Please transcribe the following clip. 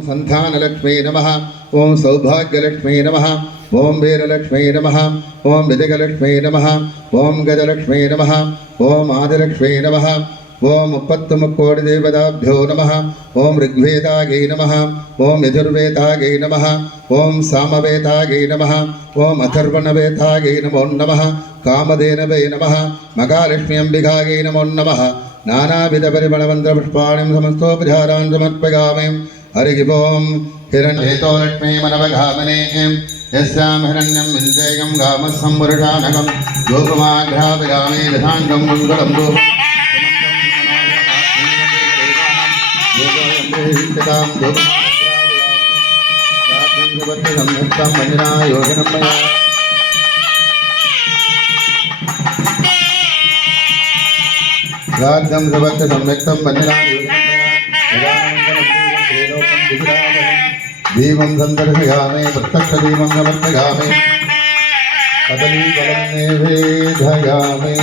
संतानलक्ष्मी नमः। ओं सौभाग्यलक्ष्मी नमः। ओं वीरलक्ष्मी नमः। ओं विजयलक्ष्मी नमः। ओं गजलक्ष्मी नमः। ओं आदिलक्ष्मी नमः। ओं मुप्पत्तुमुक्कोटि देवताभ्यो नमः। ओं ऋग्वेदायै नमः। ओं यजुर्वेदायै नमः। ओं सामवेदायै नमः। ओं अथर्वणवेदायै नमो नमः। कामधेनवे नमः। महालक्ष्मी अंबिकायै नमो नमः। नानाविधपरिमलमन्त्रपुष्पाणि समस्तोपचारान् समर्पयामि। हरि ओं हिरण्येतो लक्ष्मी मनवघामने यस्यां हिरण्यं विन्देयं गामसंवरुषानकं योगमाघ्राभिरामे दशाङ्गं मङ्गलं राध्यं सुभद्र सम्यक्तं वन्दना दीपं सन्दर्शयामि प्रत्यक्षदीपं समर्पयामि कदलीफलं निवेदयामि।